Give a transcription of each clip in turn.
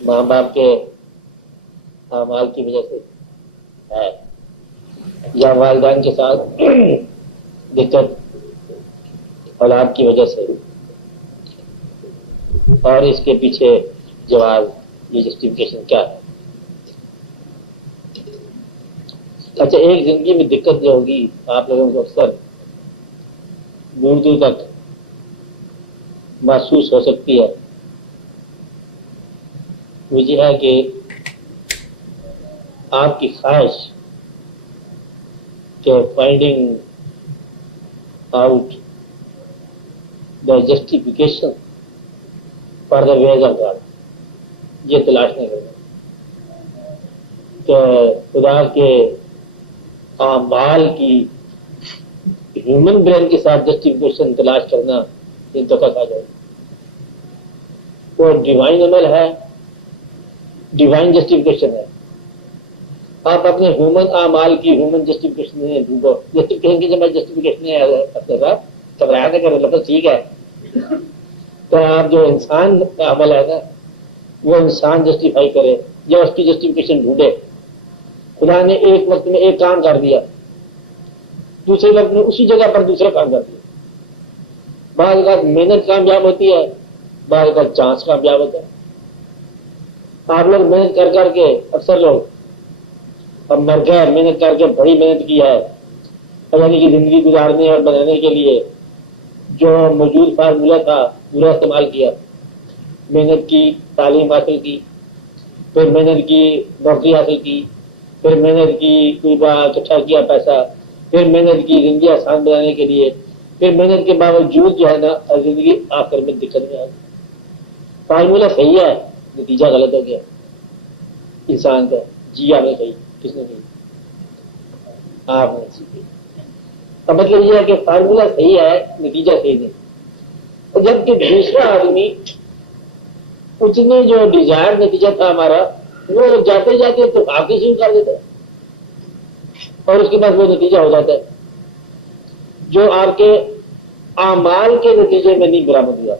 ماں باپ کے اعمال کی وجہ سے ہے، یا والدین کے ساتھ دقت اولاد کی وجہ سے، اور اس کے پیچھے جواب، یہ جسٹیفیکیشن کیا ہے؟ اچھا، ایک زندگی میں دقت جو ہوگی آپ لوگوں کو اکثر دور دور تک محسوس ہو سکتی ہے، وہ یہ ہے کہ آپ کی خواہش کہ finding out the justification for the ways of God, یہ تلاش نہیں کرنا کہ خدا کے اعمال کی ہیومن برین کے ساتھ جسٹیفیکیشن تلاش کرنا، یہ دھوکہ کھا جائے گا۔ وہ ڈیوائن عمل ہے، ڈیوائن جسٹیفیکیشن ہے۔ آپ اپنے ہیومن اعمال کی ہیومن جسٹیفیکیشن نہیں ڈھونڈو، جسٹیفیکیشن کی جب جسٹیفیکیشن ہے اپنے ساتھ گھبرایا نہ کرو، لفظ ٹھیک ہے، تو آپ جو انسان کا عمل ہے نا، وہ انسان جسٹیفائی کرے یا اس کی جسٹیفیکیشن ڈھونڈے۔ خدا نے ایک وقت میں ایک کام کر دیا، دوسرے وقت میں اسی جگہ پر دوسرا کام کر دیا۔ بعض اوقات محنت کامیاب ہوتی ہے، بعض اوقات چانس کامیاب ہوتا ہے۔ آپ لوگ محنت کر کر کے، اکثر لوگ اب مر گئے، محنت کر کے بڑی محنت کی ہے، یعنی کہ زندگی گزارنے اور بنانے کے لیے جو موجود فارمولہ تھا پورا استعمال کیا، محنت کی، تعلیم حاصل کی، پھر محنت کی، نوکری حاصل کی، پھر محنت کی، کوئی اکٹھا کیا پیسہ، پھر محنت کی زندگی آسان بنانے کے لیے، پھر محنت کے باوجود جو ہے نا زندگی آخر میں دقت میں آ گئی۔ فارمولہ صحیح ہے، نتیجہ غلط ہو گیا انسان کا۔ جی آپ نے کہی، کس نے کہی؟ آپ نے سیکھی۔ کا مطلب یہ ہے کہ فارمولہ صحیح ہے، نتیجہ صحیح نہیں۔ اور جبکہ دوسرا آدمی، اس نے جو ڈیزائر نتیجہ تھا ہمارا، وہ جاتے جاتے تو آگے شروع کر دیتا ہے اور اس کے بعد وہ نتیجہ ہو جاتا ہے جو آپ کے اعمال کے نتیجے میں نہیں برآمد ہوا۔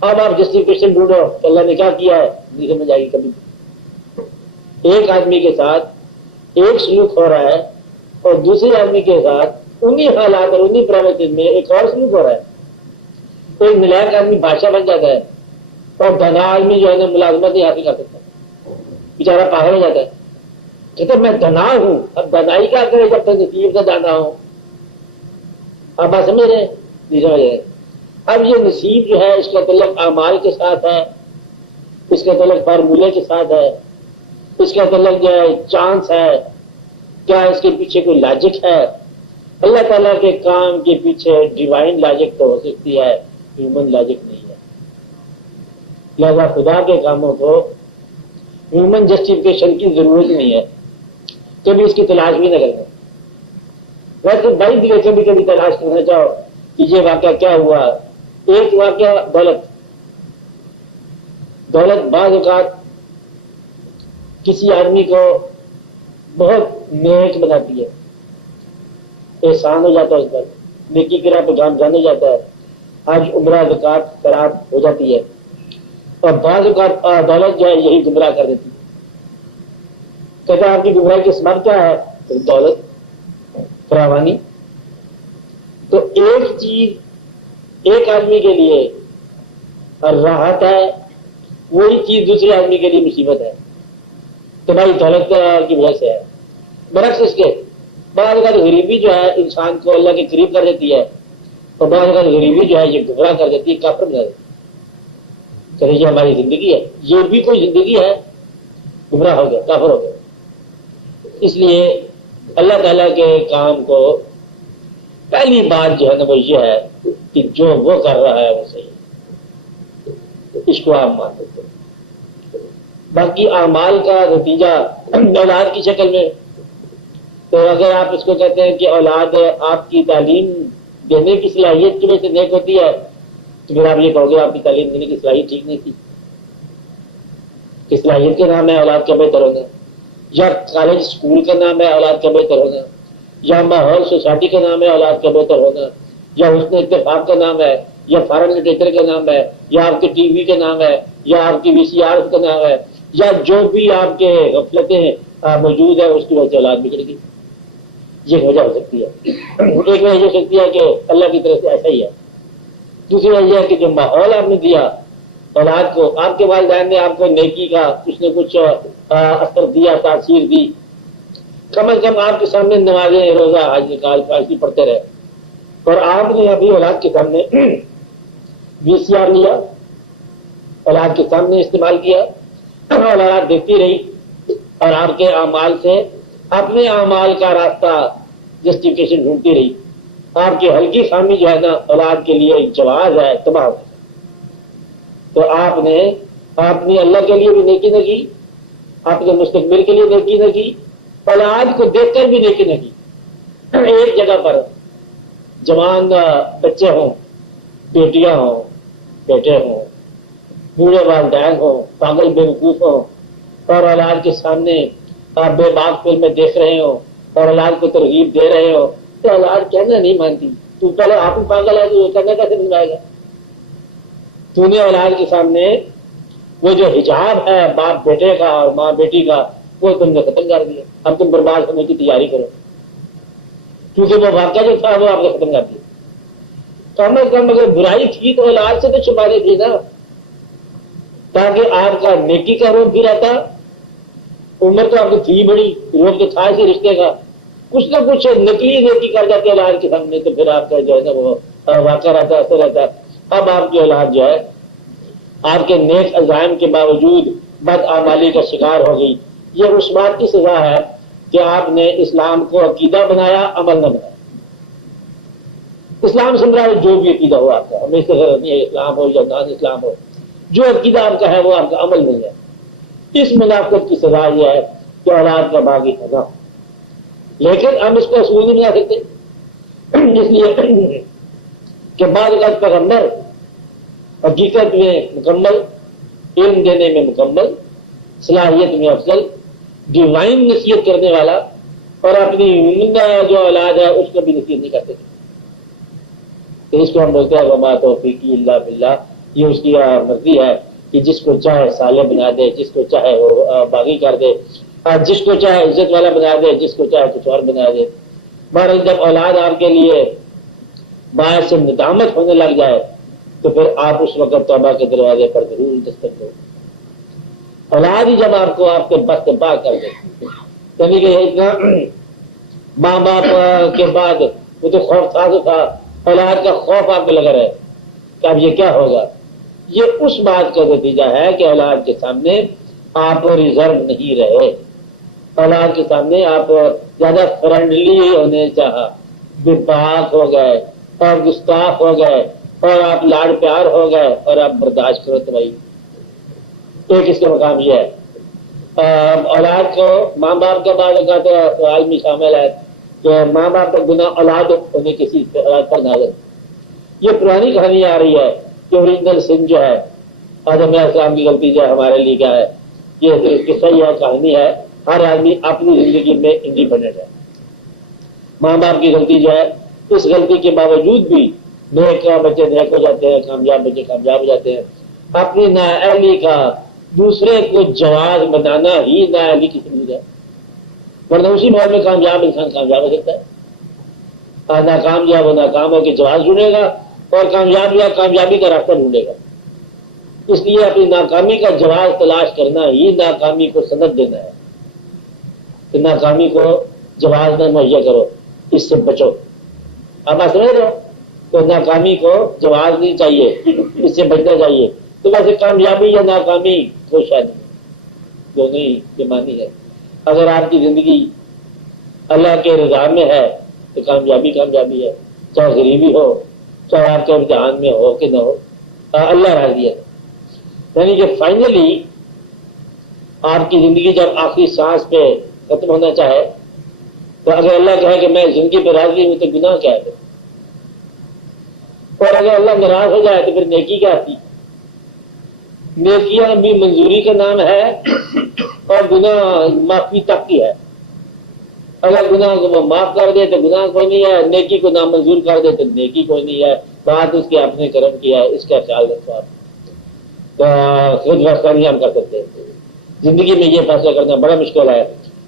اب آپ جسٹیفیکیشن ڈھونڈو کہ اللہ نے کیا کیا ہے، نہیں سمجھ آئے گی کبھی۔ ایک آدمی کے ساتھ ایک سلوک ہو رہا ہے اور دوسرے آدمی کے ساتھ انہی حالات اور انہی پرابلم میں ایک اور سلوک ہو رہا ہے۔ کوئی نلائق آدمی بادشاہ بن جاتا ہے اور دنا آدمی جو ہے نا ملازمت نہیں حاصل کر سکتا، بیچارہ پاگل ہو جاتا ہے، کہتے میں دنا ہوں، اب دنائی کیا کرے جب تک نصیب کا دانا ہو۔ آپ بات سمجھ رہے ہیں؟ نہیں سمجھ رہے۔ اب یہ نصیب جو ہے اس کا تعلق اعمال کے ساتھ ہے، اس کا تعلق فارمولے کے ساتھ ہے، اس کا تعلق جو ہے چانس ہے، کیا اس کے پیچھے کوئی لاجک ہے؟ اللہ تعالیٰ کے کام کے پیچھے ڈیوائن لاجک تو ہو سکتی ہے، ہیومن لاجک نہیں ہے۔ لہذا خدا کے کاموں کو ہیومن جسٹیفیکیشن کی ضرورت نہیں ہے، کبھی اس کی تلاش بھی نہ کرنا۔ ویسے بھائی دلے کبھی کبھی تلاش کرنا چاہو کہ یہ واقعہ کیا ہوا۔ ایک واقعہ دولت بعض اوقات کسی آدمی کو بہت نیک بناتی ہے، احسان ہو جاتا ہے اس پر، نیکی کی راہ پہ جان ہو جاتا ہے، آج عمرہ زکات خراب ہو جاتی ہے، اور بعض اوقات دولت جو ہے یہی گمراہ کر دیتی ہے۔ کہتا ہے آپ کی گمراہی کی سبب کیا ہے؟ تو دولت، فراوانی۔ تو ایک چیز ایک آدمی کے لیے راحت ہے، وہی چیز دوسرے آدمی کے لیے مصیبت ہے۔ تو بھائی دولت کی وجہ سے ہے۔ برعکس اس کے بعض اوقات غریبی جو ہے انسان کو اللہ کے قریب کر دیتی ہے، اور بعض اوقات غریبی جو ہے یہ گمراہ کر دیتی ہے، کافر بنا دیتی ہے۔ کہ یہ ہماری زندگی ہے، یہ بھی کوئی زندگی ہے، گمراہ ہو گیا، کافر ہو گیا۔ اس لیے اللہ تعالیٰ کے کام کو پہلی بات جو ہے نا وہ یہ ہے کہ جو وہ کر رہا ہے وہ صحیح، اس کو آپ مان لیتے ہیں۔ باقی اعمال کا نتیجہ اولاد کی شکل میں، تو اگر آپ اس کو کہتے ہیں کہ اولاد آپ کی تعلیم دینے کی صلاحیت کی وجہ سے نیک ہوتی ہے، تو پھر آپ یہ کہو گے آپ کی تعلیم دینے کی صلاحیت ٹھیک نہیں تھی۔ کہ صلاحیت کے نام ہے اولاد کا بہتر ہونا، یا کالج اسکول کا نام ہے اولاد کا بہتر ہونا، یا ماحول سوسائٹی کا نام ہے اولاد کا بہتر ہونا، یا حسن اتفاق کا نام ہے یا فارن لٹریچر کا نام ہے، یا آپ کے ٹی وی کا نام ہے، یا آپ کی VCR کا نام ہے، یا جو بھی آپ کے غفلتیں موجود ہے اس کی وجہ سے اولاد بگڑ گئی. یہ وجہ ہو سکتی ہے. ایک وجہ ہو سکتی ہے کہ اللہ کی طرف سے ایسا ہی ہے. دوسری وجہ یہ ہے کہ جو ماحول آپ نے دیا اولاد کو، آپ کے والدین نے آپ کو نیکی کا کچھ نہ کچھ اثر دیا، تاثیر دی. کم از کم آپ کے سامنے نمازیں روزہ حج نکال پاسی پڑھتے رہے، اور آپ نے ابھی اولاد کے سامنے VCR لیا، اولاد کے سامنے استعمال کیا، اور اولاد دیکھتی رہی، اور آپ کے اعمال سے اپنے اعمال کا راستہ جسٹیفکیشن ڈھونڈتی رہی. آپ کی ہلکی خامی جو ہے نا اولاد کے لیے ایک جواز ہے تباہ. تو آپ نے اللہ کے لیے بھی نیکی نہ کی، آپ نے مستقبل کے لیے نیکی نہ کی، اولاد کو دیکھ کر بھی نیکی نہ کی. ایک جگہ پر جوان بچے ہوں، بیٹیاں ہوں، بیٹے ہوں، بوڑھے والدین ہوں، پاگل بے وقوف ہوں، اور اولاد کے سامنے آپ بے باک فلمیں دیکھ رہے ہو اور اولاد کو ترغیب دے رہے ہو، تو اولاد کہنا نہیں مانتی. تو پہلے آپ ہی پاگل ہے تو کرنا کیسے بنوائے گا؟ تو نے اولاد کے سامنے وہ جو حجاب ہے باپ بیٹے کا اور ماں بیٹی کا، وہ تم نے ختم کر دیا. اب تم برباد ہونے کی تیاری کرو، کیونکہ وہ واقعہ جو تھا وہ آپ نے ختم کر دیا. کم از کم اگر برائی تھی تو اولاد سے تو چھپانے تھی نا، تاکہ آپ کا نیکی کا روپ بھی رہتا. عمر تو آپ کی تھی بڑی، روپ تو تھا اسی رشتے کا، کچھ نہ کچھ نکلی نیکی کر جاتے اولاد کے سامنے، تو پھر آپ کا جو ہے نا وہ واقعہ رہتا، اثر رہتا. اب آپ کی اولاد جو ہے آپ کے نیک عزائم کے باوجود بدعمالی کا شکار ہو گئی. یہ اس بات کی سزا ہے کہ آپ نے اسلام کو عقیدہ بنایا، عمل نہ بنایا. اسلام سے مراد جو بھی عقیدہ ہو آپ کا، ہمیں اس سے غرض نہیں ہے اسلام ہو یا نان اسلام ہو، جو عقیدہ آپ کا ہے وہ آپ کا عمل نہیں ہے. اس منافقت کی سزا یہ ہے کہ اولاد کا باغی ہونا. لیکن ہم اس کو اصول نہیں بنا سکتے، اس لیے کہ بعض اوقات پیغمبر حقیقت میں مکمل، علم دینے میں مکمل، صلاحیت میں افضل، ڈیوائن نصیحت کرنے والا، اور اپنی عمدہ جو اولاد ہے اس کو بھی نصیحت نہیں کرتے. تو اس کو ہم بولتے ہیں وما توفیقی الا باللہ. یہ اس کی مرضی ہے کہ جس کو چاہے صالح بنا دے، جس کو چاہے وہ باغی کر دے، جس کو چاہے عزت والا بنا دے، جس کو چاہے کچھ اور بنا دے. بہرحال جب اولاد آپ کے لیے باعث ندامت ہونے لگ جائے تو پھر آپ اس وقت توبہ کے دروازے پر ضرور دستک دو. اولاد ہی جب آپ کو آپ کے بس سے پاک کر دے، یعنی کہ اتنا ماں باپ کے بعد وہ تو خوف تھا، اولاد کا خوف آپ کو لگا رہے کہ اب یہ کیا ہوگا. یہ اس بات کا نتیجہ ہے کہ اولاد کے سامنے آپ ریزرو نہیں رہے، اولاد کے سامنے آپ زیادہ فرینڈلی ہونے چاہا، بے باک ہو گئے اور گستاخ ہو گئے اور آپ لاڑ پیار ہو گئے اور آپ برداشت کرو. تو بھائی ایک اس کا مقام یہ ہے. اولاد کو ماں باپ کے بعد کا عالمی شامل ہے کہ ماں باپ کا گناہ اولاد ہونے کسی اولاد پر نازل. یہ پرانی کہانی آ رہی ہے کہ اوریجنل سن جو ہے آدم علیہ السلام کی غلطی جو ہے ہمارے لیے کیا ہے. یہ قصہ ہے، کہانی ہے. ہر آدمی اپنی زندگی میں انڈیپینڈنٹ ہے. ماں باپ کی غلطی جو ہے، اس غلطی کے باوجود بھی نیک بچے نیک ہو جاتے ہیں، کامیاب بچے کامیاب ہو جاتے ہیں. اپنی نااہلی کا دوسرے کو جواز بنانا ہی نااہلی کی سمجھ ہے، ورنہ اسی ماحول میں کامیاب انسان کامیاب ہو سکتا ہے. ناکام جو ہے وہ ناکام ہو کے جواز ڈھونڈے گا اور کامیاب یا کامیابی کا راستہ ڈھونڈے گا. اس لیے اپنی ناکامی کا جواز تلاش کرنا ہی ناکامی کو سند دینا ہے. کہ ناکامی کو جواز نہ مہیا کرو، اس سے بچو. آپ سمجھ رہے ہو؟ تو ناکامی کو جواز نہیں چاہیے، اس سے بچنا چاہیے. تو ویسے کامیابی یا ناکامی کوئی شاید نہیں، دونوں ہی بیمانی ہے. اگر آپ کی زندگی اللہ کے رضا میں ہے تو کامیابی کامیابی ہے، چاہے غریبی ہو، چاہے آپ کے امتحان میں ہو کہ نہ ہو، اللہ راضی ہے. یعنی کہ فائنلی آپ کی زندگی جب آخری سانس پہ ختم ہونا چاہے تو اگر اللہ کہے کہ میں زندگی پہ راضی ہوں تو گناہ کیا ہے؟ اور اگر اللہ ناراض ہو جائے تو پھر نیکی کیا آتی؟ نیکیاں بھی منظوری کا نام ہے اور گناہ معافی تک کی ہے. اگر گناہ کو وہ معاف کر دے تو گناہ کوئی نہیں ہے، نیکی کو نامنظور کر دے تو نیکی کوئی نہیں ہے. بات اس کے اپنے کرم کی ہے، اس کا خیال رکھو آپ. تو خود فیصلہ نہیں ہم کر سکتے. زندگی میں یہ فیصلہ کرنا بڑا مشکل ہے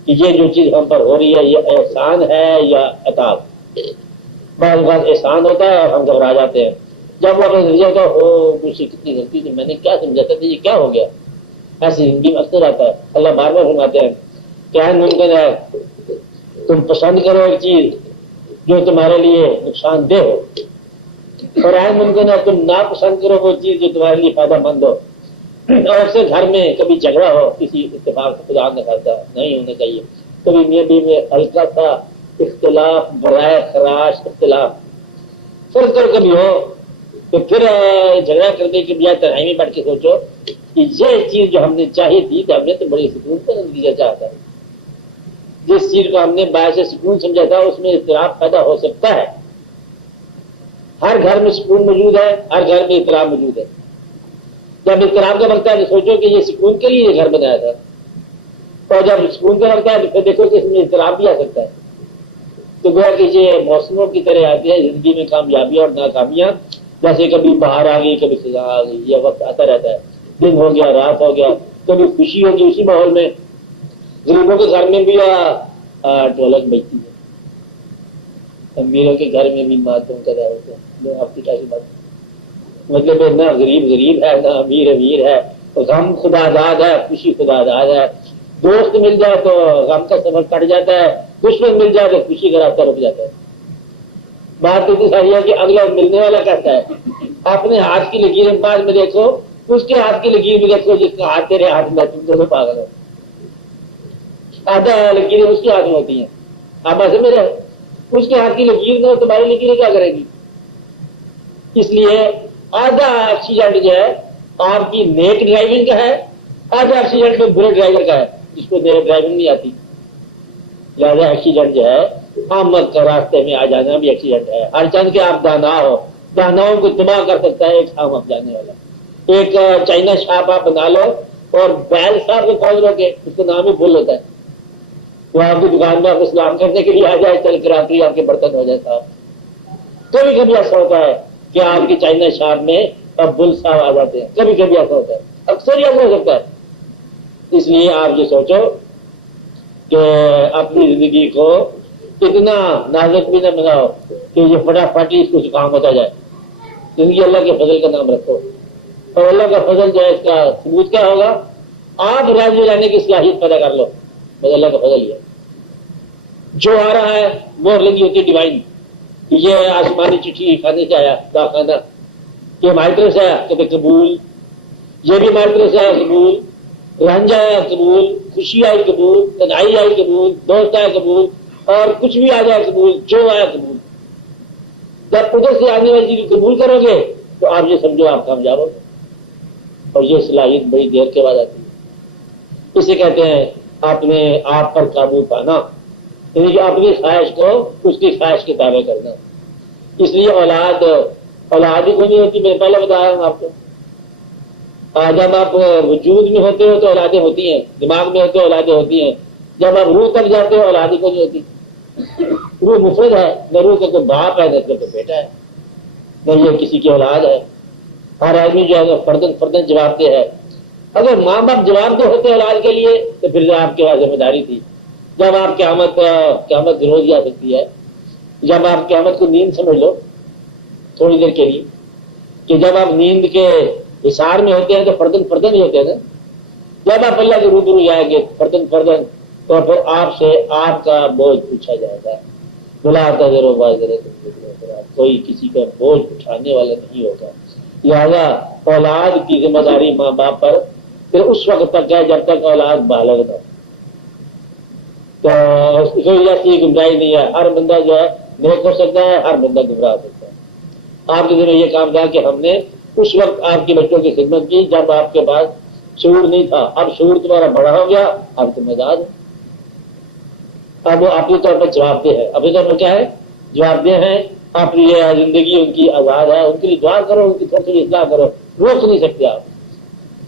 کہ یہ جو چیز ہم پر ہو رہی ہے یہ احسان ہے یا عطاب. بعض بات احسان ہوتا ہے اور ہم گھبرا جاتے ہیں. جب وہ اپنے نظریہ کا ہو مجھ سے کتنی غلطی تھی، میں نے کیا سمجھاتا تھا، یہ کیا ہو گیا. ایسی زندگی میں اکثر آتا ہے. اللہ بار بار فرماتے ہیں کیا ممکن ہے تم پسند کرو ایک چیز جو تمہارے لیے نقصان دہ ہو، اور آئے ممکن ہے تم ناپسند کرو وہ چیز جو تمہارے لیے فائدہ مند ہو. اور اکثر گھر میں کبھی جھگڑا ہو کسی اتفاق سے، خدا نہ خاصا نہیں ہونا چاہیے، کبھی میاں بیوی میں ہلکا سا اختلاف، برائے خراش اختلاف فرض کر کبھی ہو، تو پھر جھگڑا کرنے کے بجائے تنہائی میں بیٹھ کے سوچو کہ یہ چیز جو ہم نے چاہی تھی تو ہم نے تو بڑی سکون کا نتیجہ چاہا تھا. جس چیز کو ہم نے باعث سکون سمجھا تھا اس میں اضطراب پیدا ہو سکتا ہے. ہر گھر میں سکون موجود ہے، ہر گھر میں اضطراب موجود ہے. جب اضطراب کا بنتا ہے تو سوچو کہ یہ سکون کے لیے یہ گھر بنایا تھا، اور جب سکون کا بنتا ہے تو پھر دیکھو کہ اس میں اضطراب بھی آ سکتا ہے. تو گویا کہ یہ موسموں کی طرح آتی ہے زندگی میں کامیابی اور ناکامیاں. جیسے کبھی باہر آ گئی، کبھی سزا آ گئی، یہ وقت آتا رہتا ہے. دن ہو گیا، رات ہو گیا، کبھی خوشی ہوگی اسی ماحول میں. غریبوں کے گھر میں بھی ڈھولک بجتی ہے، امیروں کے گھر میں بھی ماتم کا دار ہوتا ہے. آپ کی کیا بات، مطلب نہ غریب غریب ہے نہ امیر امیر ہے. غم خدا داد ہے، خوشی خدا داد ہے. دوست مل جائے تو غم کا سفر کٹ جاتا ہے، دشمن مل جائے تو خوشی کا راستہ رک جاتا ہے. بات تو ساری ہے کہ اگلا ملنے والا کہتا ہے اپنے ہاتھ کی لکیریں بعد میں دیکھو، اس کے ہاتھ کی لکیر بھی دیکھو جس کا ہاتھ تیرے ہاتھ میں، تم دونوں پاگل ہو. آدھا لکیریں اس کے ہاتھ میں ہوتی ہیں، آپ ایسے میرے اس کے ہاتھ کی لکیر نہ ہو تمہاری لکیریں کیا کرے گی. اس لیے آدھا ایکسیڈنٹ جو ہے آپ کی نیک ڈرائیونگ کا ہے، آدھا ایکسیڈنٹ تو برے ڈرائیور کا ہے جس کو نیک ڈرائیونگ نہیں آتی. لہٰذا ایکسیڈنٹ جو ہے آمد کا راستے میں آ جانا بھی ایکسیڈنٹ ہے. ہر چند کے آپ دانا ہو، داناؤں کو تباہ کر سکتا ہے ایک خام اب جانے والا. ایک چائنا شاپ آپ بنا لو اور بیل صاحب کو کھول لو کہ اس کا نام ہی بھول ہوتا ہے، وہ آپ کی دکان میں آپ کو سلام کرنے کے لیے آ جائے، چل کر آخری آپ کے برتن ہو جائے صاحب. کبھی کبھی ایسا ہوتا ہے کہ آپ کی چائنا شاپ میں اب بل صاحب آ جاتے ہیں، کبھی کبھی ایسا ہوتا ہے، اکثر ہی ایسا ہو سکتا ہے. اس لیے آپ یہ سوچو کہ اپنی زندگی کو اتنا نازک بھی نہ بناؤ کہ یہ فٹافٹ ہی اس کو زکام ہوتا جائے. زندگی اللہ کے فضل کا نام رکھو، اور اللہ کا فضل جو ہے اس کا ثبوت کیا ہوگا، آپ راضی لانے کی صلاحیت پیدا کر لو، بس اللہ کا فضل ہی ہے. جو آ رہا ہے مور لگی ہوتی ہے ڈیوائن، یہ آسمانی چٹھی کھانے سے آیا داخانہ، یہ ہماری طرف سے آیا کہ قبول، یہ بھی ہماری طرف سے آیا قبول، رنج آیا قبول، خوشی آئی قبول، تنہائی آئی قبول، دوست آیا قبول، اور کچھ بھی آ جائے قبول، جو آیا قبول. جب ادھر سے آنے والی چیز قبول کرو گے تو آپ یہ سمجھو آپ کامیاب ہو گے. اور یہ صلاحیت بڑی دیر کے بعد آتی ہے. اسے کہتے ہیں اپنے آپ پر قابو پانا، یعنی کہ اپنی خواہش کو اس کی خواہش کے تابع کرنا. اس لیے اولاد ہی کوئی نہیں ہوتی. میں پہلے بتایا ہوں آپ کو، جب آپ وجود میں ہوتے ہو تو اولادیں ہوتی ہیں، دماغ میں ہوتے ہو اولادیں ہوتی ہیں. جب آپ روح تک جاتے ہو اولاد ہی کوئی نہیں ہوتی. روح مفرد ہے، نہ روح کا کوئی باپ ہے نہ کوئی بیٹا ہے، نہ یہ کسی کی اولاد ہے. ہر آدمی جو ہے فردن فردن جواب دہ ہے. اگر ماں باپ جواب دہ ہوتے اولاد کے لیے تو پھر آپ کے پاس ذمہ داری تھی. جب آپ قیامت روز آ سکتی ہے، جب آپ قیامت کو نیند سمجھ لو تھوڑی دیر کے لیے، کہ جب آپ نیند کے حصار میں ہوتے ہیں تو فردن فردن ہی ہوتے ہیں نا. جب آپ اللہ کے روبرو جائیں گے فردن فردن تو پھر آپ سے آپ کا بوجھ پوچھا جائے گا. بلا ذرو بازر کوئی کسی کا بوجھ اٹھانے والا نہیں ہوگا. لہٰذا اولاد کی ذمہ داری ماں باپ پر پھر اس وقت تک ہے جب تک اولاد بالغ نہ ہو. تو اس وجہ سے یہ گمراہی نہیں ہے. ہر بندہ جو ہے نیک ہو سکتا ہے، ہر بندہ گمراہ ہو سکتا ہے. آپ کے دن میں یہ کام تھا کہ ہم نے اس وقت آپ کے بچوں کی خدمت کی جب آپ کے پاس شعور نہیں تھا. اب شعور تمہارا بڑا ہو گیا، اب تم آزاد ہو. اب وہ اپنے طور پر جواب دہ ہے. اپنے طور پر کیا ہے؟ جواب دہ ہے. اپنی زندگی ان کی آزاد ہے، ان کے لیے دعا کرو، ان کی تھوڑی اصلاح کرو. روک نہیں سکتے آپ.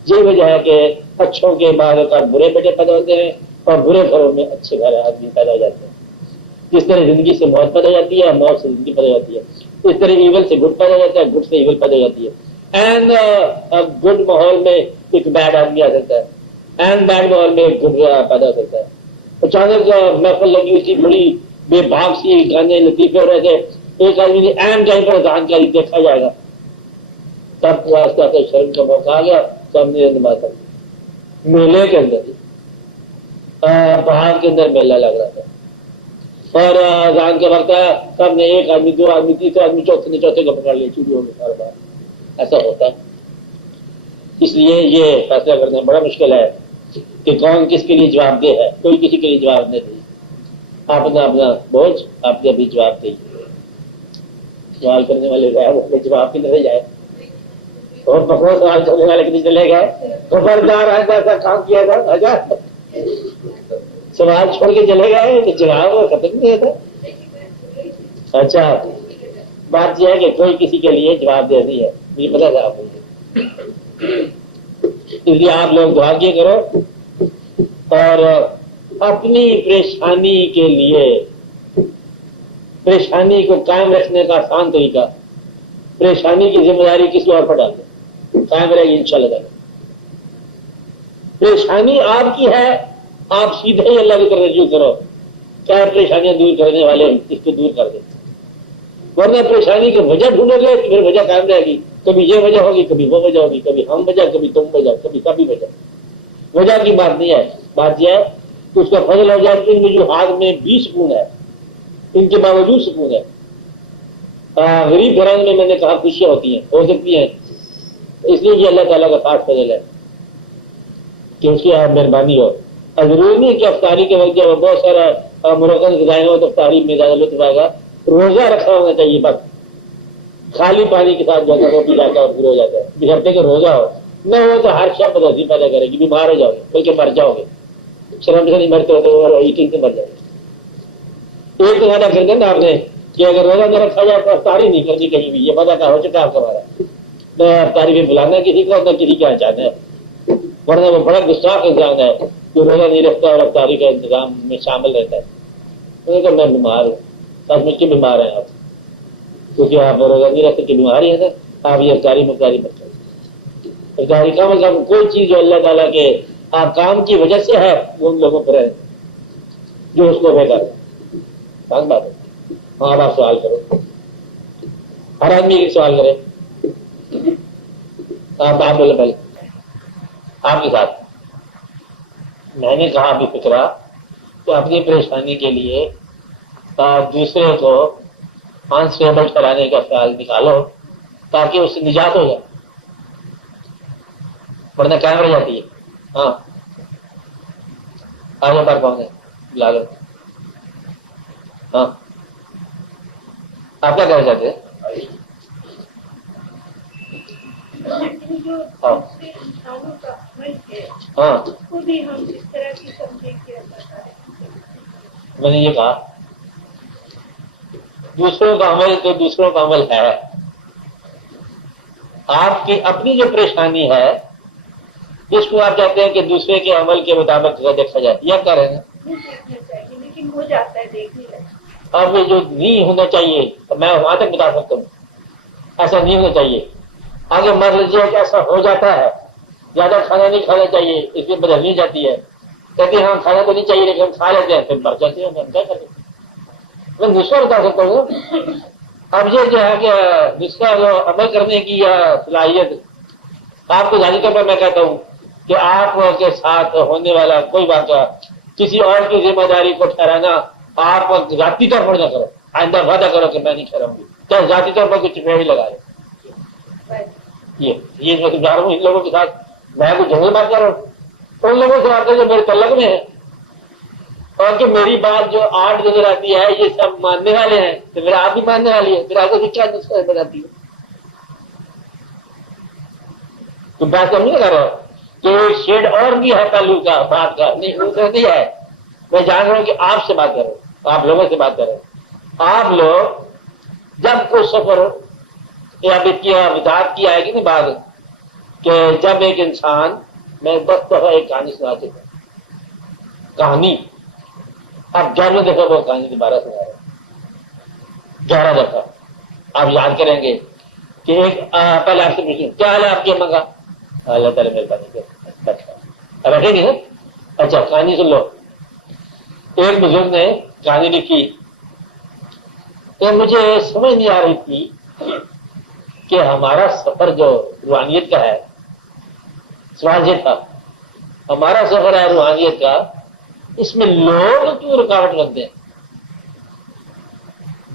یہ وجہ ہے کہ اچھوں کے بعد برے بیٹے پیدا ہوتے ہیں اور برے گھروں میں اچھے گھر آدمی پیدا ہو جاتے ہیں. جس طرح زندگی سے موت پیدا ہو جاتی ہے، موت سے زندگی پیدا ہو جاتی ہے. اس طرح ایول سے گڈ پیدا ہو جاتا ہے، گڈ سے ایول پیدا ہو جاتی ہے. اینڈ گڈ ماحول میں ایک بیڈ آدمی آ سکتا ہے، اینڈ بیڈ ماحول میں ایک گڈ پیدا ہو سکتا ہے. اچانک محفل لگی ہوئی تھی، بڑی بے باک سی، گانے لطیفے ہو رہے تھے، ایک آدمی نے این ٹائم پر اذان کاری، دیکھا جائے گا تب آہستہ آہستہ شرم کا موقع آ گیا. سب نے نماز پڑھی. میلے کے اندر پہاڑ کے اندر میلہ لگ رہا تھا اور اذان کے وقت آیا، سب نے ایک آدمی، دو آدمی، تیسرا آدمی، چوتھے نے چوتھے کو پکڑ لیا، چوری ہو گئی ہر بار. ایسا ہوتا ہے. اس لیے یہ فیصلہ کرنا بڑا مشکل ہے کہ کون کس کے لیے جواب دہ ہے. کوئی کسی کے لیے جواب نہیں دے. اپنا اپنا بوجھ آپ نے ابھی جواب دے. سوال کرنے والے اپنے جواب کی طرح جائے اور پکڑو سوال کرنے والے کتنے چلے گئے. خبردار آج ایسا کام کیا تھا، سوال چھوڑ کے چلے گئے، جواب ختم نہیں تھا. اچھا بات یہ ہے کہ کوئی کسی کے لیے جواب دہ نہیں ہے، مجھے پتا تھا آپ کو. اس لیے آپ لوگ دعا کیے کرو اور اپنی پریشانی کے لیے، پریشانی کو قائم رکھنے کا آسان طریقہ، پریشانی کی ذمہ داری کسی اور پر ڈال دو، قائم رہے گی انشاءاللہ. پریشانی آپ کی ہے، آپ سیدھے ہی اللہ کی طرف رجوع کرو، کیا پریشانیاں دور کرنے والے اس کو دور کر دیں. ورنہ پریشانی کی وجہ ڈھونڈو گے تو پھر وجہ قائم رہے گی. کبھی یہ وجہ ہوگی، کبھی وہ وجہ ہوگی، کبھی ہم وجہ، کبھی تم وجہ، کبھی کبھی وجہ. وجہ کی بات نہیں ہے. بات یہ ہے کہ اس کا فضل ہو جائے کہ ان میں جو ہاتھ میں بھی سکون ہے، ان کے باوجود سکون ہے. غریب گھران میں نے کہا خوشیاں ہوتی ہیں، ہو سکتی ہیں، اس لیے یہ اللہ تعالیٰ کا خاص فضل ہے کہ اس کی مہربانی ہو. ضروری نہیں کہ افطاری کے وقت جب بہت سارا مرکز غذائیں ہو تو افطاری میں زیادہ لطف آئے گا. روزہ رکھا ہونا چاہیے، بس خالی پانی کے ساتھ جاتا وہ پی جاتا ہے اور پھر ہو جاتا ہے. بشرطے کہ روزہ ہو، نہ ہو تو ہر شب بدرسی پیدا کرے گی، بیمار ہو جاؤ گے، بلکہ مر جاؤ گے. شرم سے نہیں مرتے ہوتے اور ایٹنگ سے مر جائے گے. ایک تو وعدہ کر دیں نا آپ نے کہ اگر روزہ نہ رکھا جائے تو افطاری نہیں کرنی کہیں بھی. یہ وعدہ کا ہو چکا آپ کا ہمارا. نہ افطاری میں بلانا کسی کو، نہ کسی کا چاہنا ہے. ورنہ وہ بڑا گستاخ انسان ہے جو روزہ نہیں رکھتا اور افطاری کا انتظام میں شامل رہتا ہے. میں بیمار ہوں، سب مجھ کے بیمار ہیں آپ، کیونکہ آپ روزہ نہیں رکھتے کی بیماری ہے نا. آپ یہ افطاری مقداری مت کریں. افطاری کم از کم کوئی چیز جو اللہ تعالیٰ کے کام کی وجہ سے ہے وہ ان لوگوں پر ہے جو اس کو بھیجا ہے. بات ہے. ہاں آپ سوال کرو، ہر آدمی ایک سوال کرے. آپ بولے پہلے آپ کے ساتھ. میں نے کہا ابھی فکرہ تو اپنی پریشانی کے لیے دوسرے کو انسٹیبل کرانے کا خیال نکالو تاکہ اس سے نجات ہو جائے، ورنہ قائم رہ جاتی ہے. ہاں آگے پر کون ہے؟ بلا لو. ہاں آپ کیا کہنا چاہتے ہیں؟ ہاں میں نے یہ کہا دوسروں کا عمل تو دوسروں کا عمل ہے. آپ کی اپنی جو پریشانی ہے جس کو آپ چاہتے ہیں کہ دوسرے کے عمل کے مطابق دیکھا جائے، یا کہہ رہے ہیں لیکن ہو جاتا ہے دیکھنے. اب یہ جو نہیں ہونا چاہیے میں وہاں تک بتا سکتا ہوں، ایسا نہیں ہونا چاہیے. آگے مان لیجیے کہ ایسا ہو جاتا ہے، زیادہ کھانا نہیں کھانا چاہیے، اس میں بدہضمی جاتی ہے. کہتے ہیں ہاں کھانا تو نہیں چاہیے لیکن ہم کھا لیتے ہیں، پھر مر جاتے ہیں. ہم کیا کریں؟ میں نسخہ بتا سکتا ہوں. اب یہ جو ہے کہ نسخہ جو عمل کرنے کی صلاحیت آپ کو ذاتی طور پر میں کہتا ہوں کہ آپ کے ساتھ ہونے والا کوئی واقعہ کسی اور کی ذمہ داری کو ٹھہرانا آپ ذاتی طور پر نہ کرو. آئندہ وعدہ کرو کہ میں نہیں ٹھہراؤں گی، چاہے ذاتی طور پر کچھ چپیڑی لگائے. یہ میں سمجھا رہا ہوں ان لوگوں کے ساتھ. میں کچھ جنگل بات کر رہا ہوں ان لوگوں سے آتے جو میرے تعلق میں ہیں اور کہ میری بات جو 8 نظر آتی ہے یہ سب ماننے والے ہیں، تو میرا آپ بھی ماننے والی ہے، پھر آگے سے کیا نسخہ بناتی ہے؟ تو بات سمجھ کر رہا ہوں کہ ایک شیڈ اور بھی ہے پہلو کا بات کا، نہیں ہے. میں جان رہا ہوں کہ آپ سے بات کر رہا ہوں، آپ لوگوں سے بات کر رہا ہوں. آپ لوگ جب کوئی سفر یا وضاحت کی آئے گی نا بات کہ جب ایک انسان، میں 10 دفعہ ایک کہانی سنا چکا ہوں، کہانی اب 11 دفعہ وہ کہانی دوبارہ سنا رہا ہوں. 11 دفعہ آپ یاد کریں گے کہ ایک پہلے آپ سے پوچھیں کیا حال ہے آپ کی اماں کا؟ اللہ تعالیٰ مہربانی اب بیٹھیں گے نا. اچھا کہانی سن لو. ایک بزرگ نے کہانی لکھی کہ مجھے سمجھ نہیں آ رہی تھی کہ ہمارا سفر جو روحانیت کا ہے، سوال یہ تھا ہمارا سفر ہے روحانیت کا، اس میں لوگ کیوں رکاوٹ بنتے ہیں؟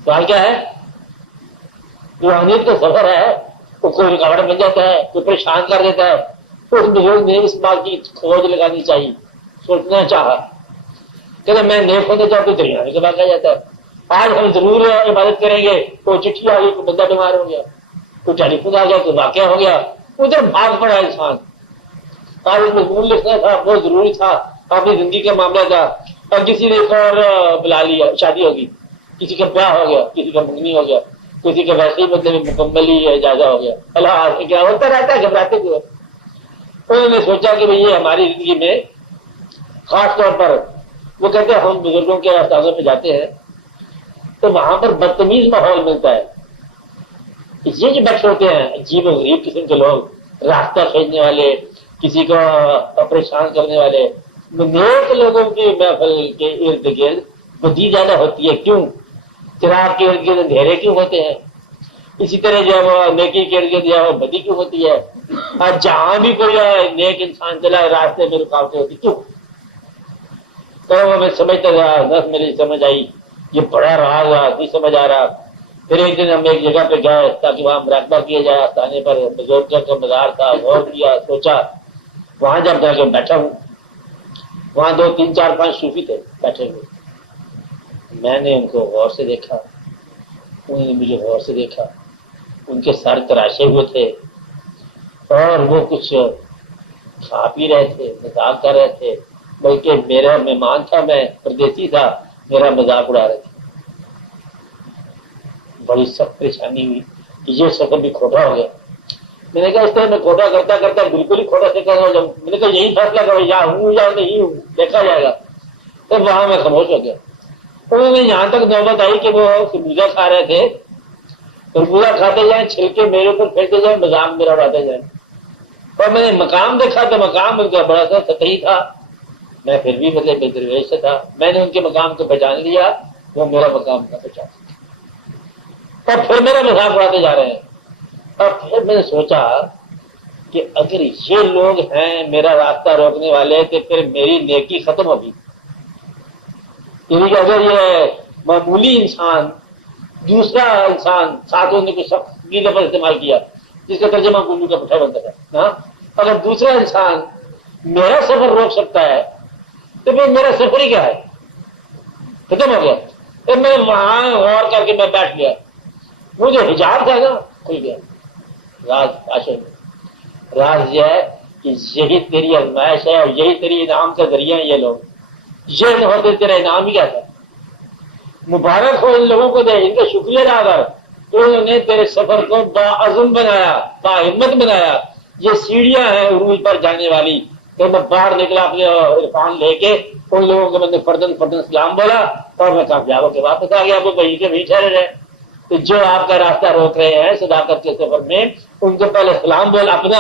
سوال کیا ہے؟ روحانیت کا سفر ہے تو کوئی رکاوٹ بن جاتا ہے، کوئی پریشان کر دیتا ہے. تو اس بزرگ نے اس بات کی کھوج لگانی چاہیے، سوچنا چاہا کہ میں نیک ہونے جاؤں تو دریا میں واقع آ جاتا ہے. آج ہم ضرور عبادت کریں گے، کوئی چٹھی آ گئی، کوئی بندہ بیمار ہو گیا، کوئی ٹیلی فون آ گیا، کوئی واقعہ ہو گیا، ادھر بھاگ پڑا انسان. آج مضمون لکھنا تھا، بہت ضروری تھا، اپنی زندگی کا معاملہ تھا، اور کسی نے ایک اور بلا لیا، شادی ہوگی، کسی کا بیاہ ہو گیا، کسی کا منگنی ہو گیا، کسی کا ویسے ہی مطلب مکمل ہی اجازہ ہو گیا. اللہ کیا ہوتا رہتا ہے، گھبراتے ہوئے. انہوں نے سوچا کہ یہ ہماری زندگی میں خاص طور پر وہ کہتے ہیں ہم بزرگوں کے استاذوں میں جاتے ہیں تو وہاں پر بدتمیز ماحول ملتا ہے. یہ جو بیٹھے ہوتے ہیں عجیب و غریب قسم کے لوگ، راستہ کھینچنے والے، کسی کو پریشان کرنے والے. نیک لوگوں کی محفل کے ارد گرد بدی زیادہ ہوتی ہے. کیوں؟ چراغ کے ارد گرد اندھیرے کیوں ہوتے ہیں؟ اسی طرح جو ہے وہ نیکی کے ارد گرد جو ہے وہ بدی کیوں ہوتی ہے؟ اور جہاں بھی کوئی نیک انسان چلا راستے میں رکاوٹیں ہوتی کیوں؟ تو میں سمجھتا تھا، بس میری سمجھ آئی یہ بڑا راز نہیں سمجھ آ رہا. پھر ایک دن ہم ایک جگہ پہ گئے تاکہ وہاں مراقبہ کیا جائے، آستانے پر بزرگ کا مزار تھا، غور کیا، سوچا. وہاں جب جا کے بیٹھا ہوں، وہاں 2 3 4 5 صوفی تھے بیٹھے ہوئے. میں نے ان کو غور سے دیکھا، انہوں نے مجھے غور سے دیکھا. ان کے سر تراشے ہوئے تھے اور وہ کچھ کھا پی رہے تھے، مذاق کر رہے تھے، بلکہ میرا مہمان تھا، میں پردیسی تھا، میرا مذاق اڑا رہے تھے. بڑی سخت پریشانی ہوئی کہ یہ سفر بھی کھوٹا ہو گیا. میں نے کہا اس طرح میں کھوٹا کرتا کرتا بالکل ہی کھوٹا سے کر رہا ہوں. میں نے کہا یہی فیصلہ کرو، یا ہوں یا نہیں ہوں، دیکھا جائے گا. تب وہاں میں خاموش ہو گیا. انہوں نے یہاں تک نوبت آئی کہ وہ خربوزہ کھا رہے تھے، خربوزہ کھاتے جائیں، چھلکے میرے اوپر پھینکتے جائیں، مذاق میرا اڑاتے جائیں. اور میں نے مقام دیکھا تو مقام ان کا بڑا سا سطحی تھا، میں پھر بھی مطلب بے درویش سے تھا. میں نے ان کے مقام کو پہچان لیا، وہ میرا مقام کا پہچان. اور پھر میرا مذاق اڑاتے جا رہے ہیں. اور پھر میں نے سوچا کہ اگر یہ لوگ ہیں میرا راستہ روکنے والے تو پھر میری نیکی ختم ہوگی. یعنی کہ اگر یہ معمولی انسان، دوسرا انسان، ساتھوں نے کچھ سخت کی لفظ استعمال کیا جس کا ترجمہ گلو کا پٹھا بنتا ہے، اگر دوسرا انسان میرا سفر روک سکتا ہے تو پھر میرا سفر ہی کیا ہے، ختم ہو گیا. پھر میں وہاں غور کر کے میں بیٹھ گیا. وہ جو حجاب تھا نا کھل گیا. راز عاشق میں راز یہ ہے کہ یہی تیری ازمائش ہے اور یہی تیری انعام کا ذریعہ ہیں یہ لوگ. یہ نہ ہوتے تیرا انعام ہی کیا تھا. مبارک ہو ان لوگوں کو دے، ان کا شکریہ ادا کر، انہوں نے تیرے سفر کو باعزم بنایا، باہمت بنایا. یہ سیڑھیاں ہیں عروج پر جانے والی. تو میں باہر نکلا اپنے عرفان لے کے، ان لوگوں کو میں نے فردن سلام بولا اور میں کامیاب ہو کے واپس آ گیا. وہ وہیں کے وہیں ٹھہرے رہے. تو جو آپ کا راستہ روک رہے ہیں صداقت کے سفر میں، ان کو پہلے سلام بول اپنا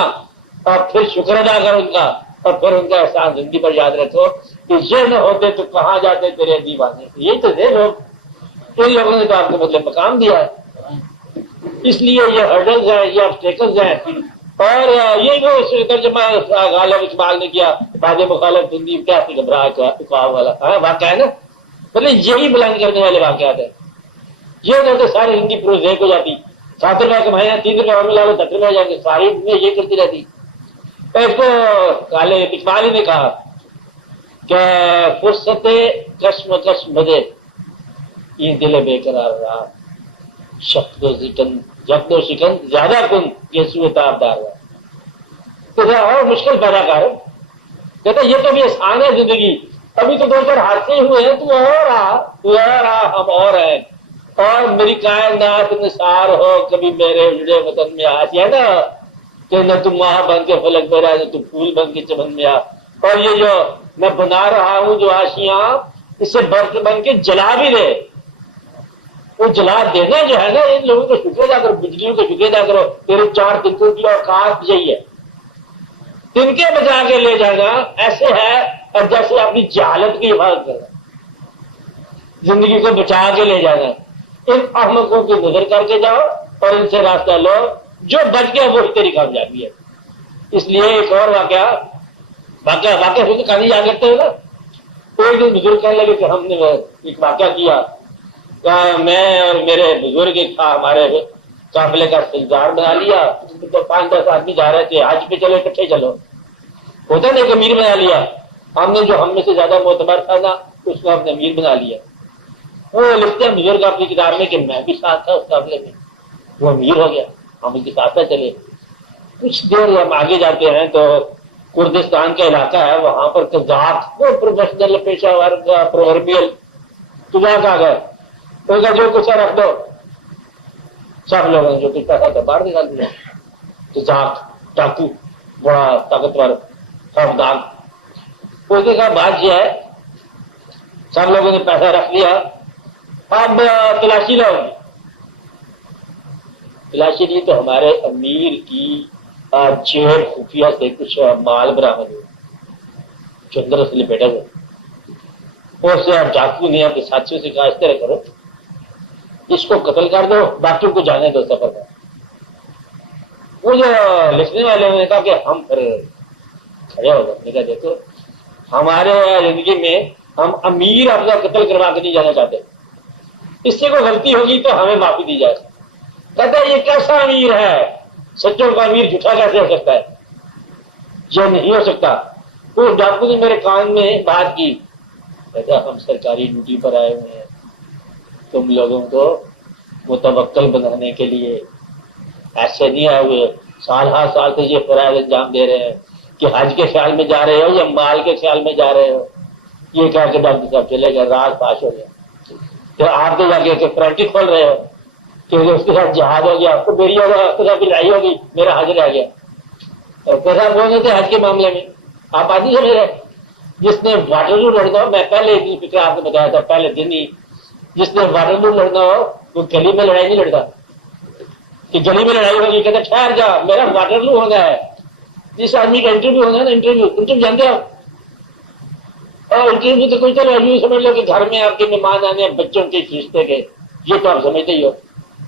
اور پھر شکر ادا کر ان کا، اور پھر ان کا احسان زندگی پر یاد رکھو کہ یہ نہ ہوتے تو کہاں جاتے تیرے دیوانے. یہ تو تھے لوگ، ان لوگوں نے تو آپ کو مطلب مقام دیا ہے. اس لیے یہ ہرڈلز ہیں، یہ آبسٹیکلز ہیں. اور یہ جو ترجمہ غالب اقبال نے کیا، بعد مخالف زندگی کیا تھی، گھبراہٹ والا واقعہ ہے نا، مطلب یہی بلند کرنے والے واقعات ہیں. یہ تو ساری زندگی پروزیک ہو جاتی، 7 روپئے کمائے ہیں، 3 روپئے اور ملا لو 10 روپئے ہو جائیں گے، ساری دنیا یہ کرتی رہتی. اس کو غالب اقبال نے کہا کہ فرصت کشمکش بدے یہ دل بے قرار رہا، شکد و شکن زیادہ کن یہ سوئے تابدار رہا. تو اور مشکل پیدا کر. کہتا یہ تو بھی آسان ہے زندگی، ابھی تو 2 4 حادثے ہوئے ہیں، تو اور ہم اور ہیں. اور میری کائنات نثار ہو کبھی میرے اجڑے وطن میں. آج ہے نا کہ نہ تم ماہ بن کے فلک پہ رہا، نہ تم پھول بن کے چمن میں آ. اور یہ جو میں بنا رہا ہوں جو آشیاں، اس سے برف بن کے جلا بھی دے. وہ جلا دینا جو ہے نا، ان لوگوں کو شکر ادا کرو، بجلیوں کو شکر ادا کرو، تیرے 4 تنکوں کی اوقات یہی ہے، تنکے بچا کے لے جانا ایسے ہے اور جیسے اپنی جہالت کی حفاظت کرنا، زندگی کو بچا کے لے جانا۔ ان احمقوں کی نظر کر کے جاؤ اور ان سے راستہ لو، جو بچ گیا وہی تیری کامیابی ہے۔ اس لیے ایک اور واقعہ سے تو کہانی یاد رکھتے ہو نا، ایک دن بزرگ کہنے لگے کہ ہم نے ایک واقعہ کیا، میں اور میرے بزرگ ہمارے قافلے کا سردار بنا لیا، تو 5-10 آدمی جا رہے تھے، حج پہ چلو اکٹھے چلو، ہوتا نا ایک امیر بنا لیا، ہم نے جو ہم میں سے زیادہ معتبر تھا نا اس کو ہم نے امیر بنا لیا۔ وہ لکھتے ہیں بزرگ اپنی کتاب میں کہ میں بھی ساتھ تھا اس قافلے میں، وہ امیر ہو گیا، ہم ان کے ساتھ چلے۔ کچھ دیر ہم آگے جاتے ہیں تو کردستان کا علاقہ ہے، وہاں پر قزاق، وہ پروفیشنل پیشہ ور کا پرووربیل قزاق آ گئے، تو جو کچھ رکھ دو، سب لوگوں نے جو کچھ پیسہ تھا باہر نکال دیا۔ قزاق ڈاکو بڑا طاقتور خوفناک، اس نے کہا بات یہ ہے، سب لوگوں نے پیسہ رکھ لیا، اب تلاشی لاؤ گی۔ تلاشی لی تو ہمارے امیر کی جیب خفیہ سے کچھ مال برآمد ہوا جو اندر سے لپیٹا گیا۔ اس سے ڈاکو نے اپنے ساتھیوں سے کہا اس طرح کرو، اس کو قتل کر دو، باقیوں کو جانے دو سفر کا۔ وہ جو لکھنے والے نے کہا کہ ہم پھر کھڑے ہو گئے، کہا دیکھو ہمارے زندگی میں ہم امیر اپنا قتل کروا کے نہیں جانا چاہتے، اس سے کوئی غلطی ہوگی تو ہمیں معافی دی جائے۔ کہتا ہے یہ کیسا امیر ہے، سچوں کا امیر جھوٹا کیسے ہو سکتا ہے، یہ نہیں ہو سکتا۔ تو ڈاکو نے میرے کان میں بات کی، کہتا ہم سرکاری ڈیوٹی پر آئے ہوئے ہیں، تم لوگوں کو متوکل بنانے کے لیے، ایسے نہیں آئے ہوئے، سال ہر سال سے یہ فرائض انجام دے رہے ہیں کہ حج کے خیال میں جا رہے ہو یا مال کے خیال میں جا رہے ہو۔ یہ کہہ کے ڈاکٹر صاحب چلے گئے، راز پاش ہو گیا۔ تو آپ تو جا کے فرنٹی کھول رہے ہو کہ اس کے ساتھ جہاد ہو گیا، تو میری ہوگا، اس کے ساتھ لڑائی ہوگی، میرا حج رہ گیا۔ اور کیسا بول رہے تھے حج کے معاملے میں آپ آدمی سمجھ رہے، جس نے واٹرلو لڑنا ہو، میں پہلے ایک دن فکر آپ نے بتایا تھا، پہلے دن ہی جس نے واٹرلو لڑنا ہو وہ گلی میں لڑائی نہیں لڑتا کہ گلی میں لڑائی ہوگی، کہتے ٹھہر جا میرا واٹرلو ہونا ہے۔ جس آدمی کا انٹرویو ہونا ہے نا، انٹرویو جانتے ہو، اور انٹرویو تو کوئی چلو یوں سمجھ لو کہ گھر میں آپ کے مہمان آنے بچوں کے رشتے کے، یہ تو آپ سمجھتے ہی ہو۔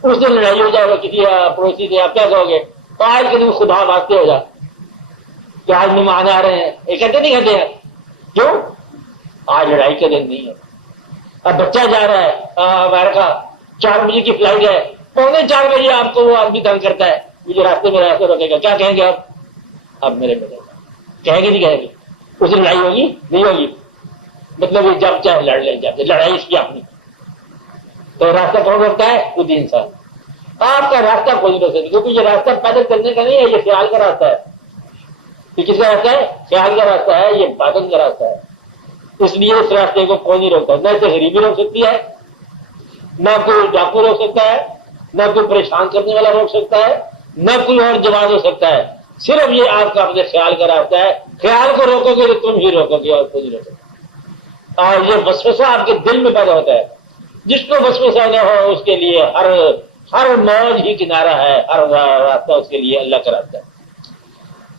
اس دن لڑائی ہو جائے گا کسی پڑوسی سے، آپ کیا کہو گے؟ آج کے دن خدا واسطے ہو جا کہ آج مہمان آ رہے ہیں، یہ کہتے نہیں کہتے ہیں، کیوں؟ آج لڑائی کا دن نہیں ہے۔ اب بچہ جا رہا ہے امریکہ، 4 بجے کی فلائٹ ہے، 3:45 بجے آپ کو وہ آدمی تنگ کرتا ہے، مجھے راستے میں راستے روکے گا، کیا کہیں گے آپ؟ اب میرے بیٹے کہیں گے نہیں کہیں گے؟ اس دن لڑائی ہوگی نہیں ہوگی؟ مطلب یہ جب چاہے لڑ لیں، جب لڑائی اس کی اپنی، تو راستہ کون روکتا ہے؟ خود انسان۔ آپ کا راستہ کوئی نہیں روک سکتا، کیونکہ یہ راستہ پیدل چلنے کا نہیں ہے، یہ خیال کا راستہ ہے۔ یہ کس کا راستہ ہے؟ خیال کا راستہ ہے، یہ باطن کا راستہ ہے۔ اس لیے اس راستے کو کوئی نہیں روکتا، نہ اسے غریبی روک سکتی ہے، نہ کوئی ڈاکو روک سکتا ہے، نہ کوئی پریشان کرنے والا روک سکتا ہے، نہ کوئی اور جواز ہو سکتا ہے۔ صرف یہ آپ کا اپنے خیال کا راستہ ہے، خیال کو روکو گے تو تم ہی روکو گے اور کوئی نہیں روکو گے۔ اور یہ وسوسہ آپ کے دل میں پیدا ہوتا ہے، جس کو وسوسہ نہ ہو اس کے لیے ہر موج ہی کنارہ ہے، ہر راستہ اس کے لیے اللہ کا راستہ ہے۔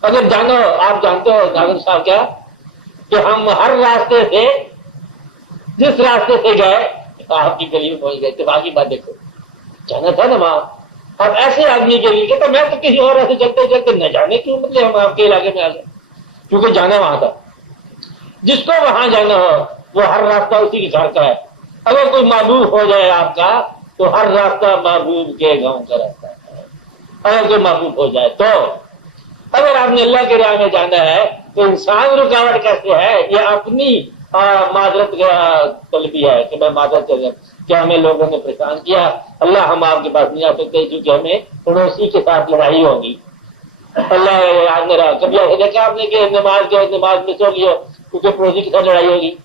اگر جانو، آپ جانتے ہو ناظر صاحب کیا کہ ہم ہر راستے سے، جس راستے سے گئے آپ کی گلی میں پہنچ گئے، اتفاق کی بات دیکھو، جانا تھا نا وہاں۔ اب ایسے آدمی کے لیے کہ میں تو کسی اور راستے چلتے چلتے نہ جانے کیوں، مطلب ہم آپ کے علاقے میں آ گئے، کیونکہ جانا وہاں تھا۔ جس کو وہاں جانا ہو وہ ہر راستہ اسی کے گھر کا ہے۔ اگر کوئی محبوب ہو جائے آپ کا تو ہر راستہ محبوب کے گاؤں کا راستہ ہے، اگر کوئی محبوب ہو جائے تو۔ اگر آپ نے اللہ کے راہ میں جانا ہے تو انسان رکاوٹ کیسے ہے؟ یہ اپنی معذرت طلبی ہے کہ میں معذرت کر رہا ہوں کہ ہمیں لوگوں نے پریشان کیا، اللہ ہم آپ کے پاس نہیں آ سکتے کیونکہ ہمیں پڑوسی کے ساتھ لڑائی ہوگی۔ اللہ یاد نہ رہا، کبھی ایسے دیکھا آپ نے کہ نماز مس ہو گئی ہو کیونکہ پڑوسی کے ساتھ لڑائی ہوگی؟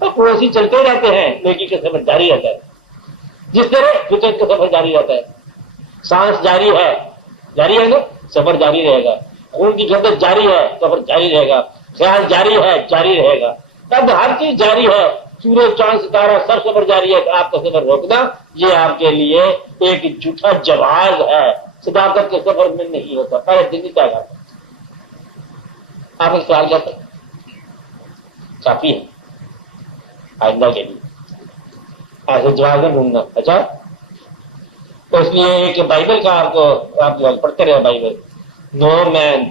تو پڑوسی چلتے رہتے ہیں، نیکی کا سفر جاری رہتا ہے، جس طرح فطرت کا سفر جاری رہتا ہے۔ سانس جاری ہے نا، سفر جاری رہے گا، خون کی گردش جاری ہے، سفر جاری رہے گا، خیال جاری ہے، جاری رہے گا۔ تب ہر چیز جاری ہے، سورج چاند ستارہ سب سفر جاری ہے، آپ کا سفر روکنا یہ آپ کے لیے ایک جھوٹا جواز ہے، صداقت کے سفر میں نہیں ہوتا، پہلے دن ہی طے کرتا۔ آپ ایک سوال کرتے کافی ہے آئندہ کے لیے ایسے جواز میں ڈھونڈنا۔ اچھا، تو اس لیے ایک بائبل کا آپ لوگ پڑھتے رہے Bible, no man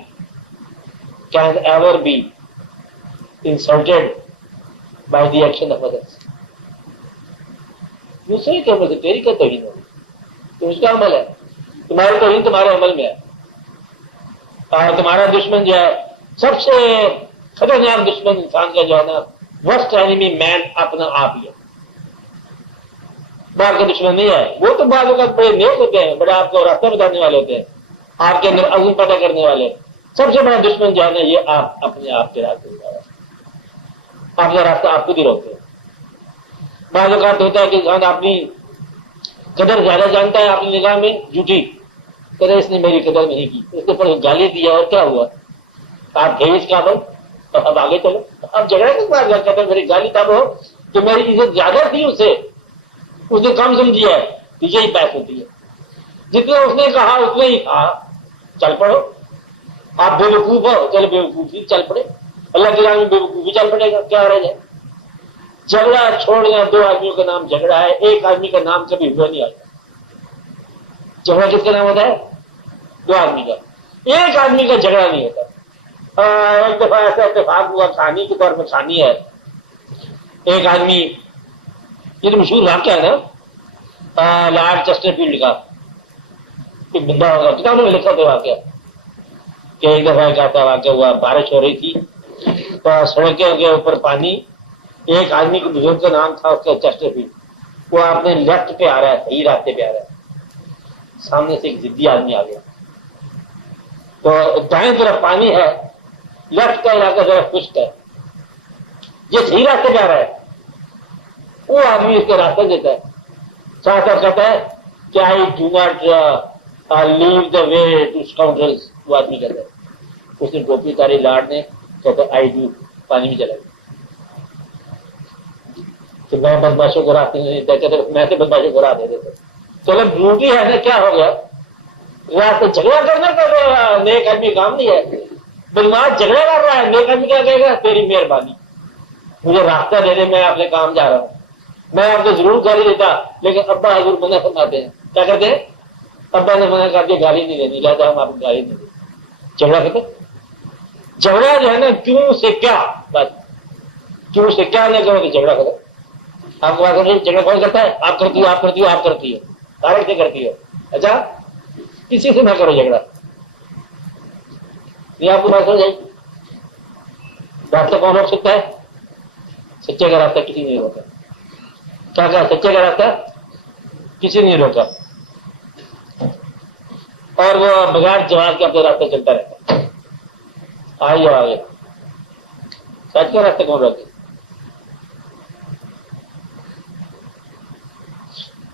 can ever be insulted by the action of others. دوسرے کے اوپر سے تیری کیا توہین ہوگی؟ تو اس کا عمل ہے، تمہاری توہین تمہارے عمل میں ہے، اور تمہارا دشمن جو ہے سب سے خطرناک دشمن انسان کا جو ہے نا، ورسٹ اینیمی مین اپنا آپ ہی ہے، باہر کا دشمن نہیں ہے۔ وہ تو بعض اوقات بڑے نیک ہوتے ہیں، بڑے آپ کو راستہ بتانے والے ہوتے ہیں، آپ کے اندر عزم پیدا کرنے والے۔ سب سے بڑا دشمن جو ہے نا یہ آپ اپنے آپ کے راستے میں اپنا راستہ آپ خود ہی روکتے ہیں۔ بعض اوقات ہوتا ہے کہ انسان اپنی قدر زیادہ جانتا ہے اپنی نگاہ میں، جھوٹی قدر اس نے میری قدر نہیں کی، اس کے اوپر گالی دیا اور کیا ہوا؟ آپ گئے اس قابل تو اب آگے چلو، اب جھگڑا کس بات کرتے ہیں؟ میری گالی تب ہو کہ میری عزت زیادہ تھی اسے، اس نے کم سمجھی ہے، یہی بحث ہوتی ہے۔ جتنا اس نے کہا اتنا ہی کہا، چل پڑو، آپ بے وقوف ہو، چلو بے وقوفی چل پڑے، اللہ کے نام میں بے وقوفی چل پڑے گا، کیا رہ جائے؟ جھگڑا چھوڑنا، دو آدمیوں کا نام جھگڑا ہے، ایک آدمی کا نام کبھی ہوا نہیں آتا۔ جھگڑا کس کا نام ہوتا ہے؟ دو آدمی کا، ایک آدمی کا جھگڑا نہیں ہوتا۔ ایک دفعہ ایسا اتفاق ہوا، کہانی کے طور پر کہانی ہے، ایک آدمی، یہ تو مشہور واقعہ ہے نا لارڈ چیسٹر فیلڈ کا، ایک بندہ ہوگا کتابوں میں لکھا تھا واقعہ کہ ایک دفعہ ایک ایسا واقعہ ہوا، بارش ہو رہی تھی تو سڑکوں کے اوپر پانی، ایک آدمی کے بزرگ کا نام تھا اس کا چیسٹر فیلڈ، وہ اپنے لیفٹ پہ آ رہا ہے، صحیح راستے پہ آ رہا ہے، سامنے سے ایک ضدی آدمی آ گیا، تو دائیں طرف پانی ہے، لیفٹ کا علاقہ ذرا خشک ہے، یہ صحیح راستے پہ آ رہا ہے، وہ آدمی اس کا راستہ دیتا ہے، ساتھ ساتھ کہتا ہے کہ I do not leave the way to scoundrels, وہ آدمی کہتا ہے، اس نے ٹوپی اتاری لارڈ نے، کہتا ہے آئی ڈو، پانی میں چلا گیا کہ میں بدماشوں کو راستے نہیں دیتا، کہتے میں سے بدماشوں کو راہ دے دیتا، چلو ڈیوٹی ہے نا، کیا ہو گیا؟ راستے جھگڑا کرنا تو نیک آدمی کام نہیں ہے، بدماش جھگڑا کر رہا ہے، نیک آدمی کیا کہے گا؟ تیری مہربانی، مجھے راستہ دے دے، میں اپنے کام جا رہا ہوں، میں آپ کو ضرور گالی دیتا، لیکن ابا حضور منع فرماتے ہیں، کیا کرتے ہیں؟ ابا نے منع کر کے گالی نہیں دینی، لہٰذا ہم آپ کو گالی نہیں دیں۔ جھگڑا کرتے، جھگڑا جو ہے نا کیوں سے کیا، بس کیوں سے کیا نہیں کرو تو جھگڑا کرو۔ آپ کو بات کریں جھگڑا کون کرتا ہے؟ آپ کرتی ہو، آپ کرتی ہو، آپ کرتی ہو، سارے سے کرتی ہو، اچھا کسی سے نہ کرو جھگڑا، یہ آپ کو بات ہو جائے گی۔ راستہ کون روک سکتا ہے؟ سچے کا راستہ کسی نہیں روکا، کیا کہا؟ سچے کا راستہ کسی نہیں روکا، اور وہ بغیر جواز کے اپنے راستہ چلتا رہتا ہے، آئیے آگے، سچ کا راستہ کون روکے؟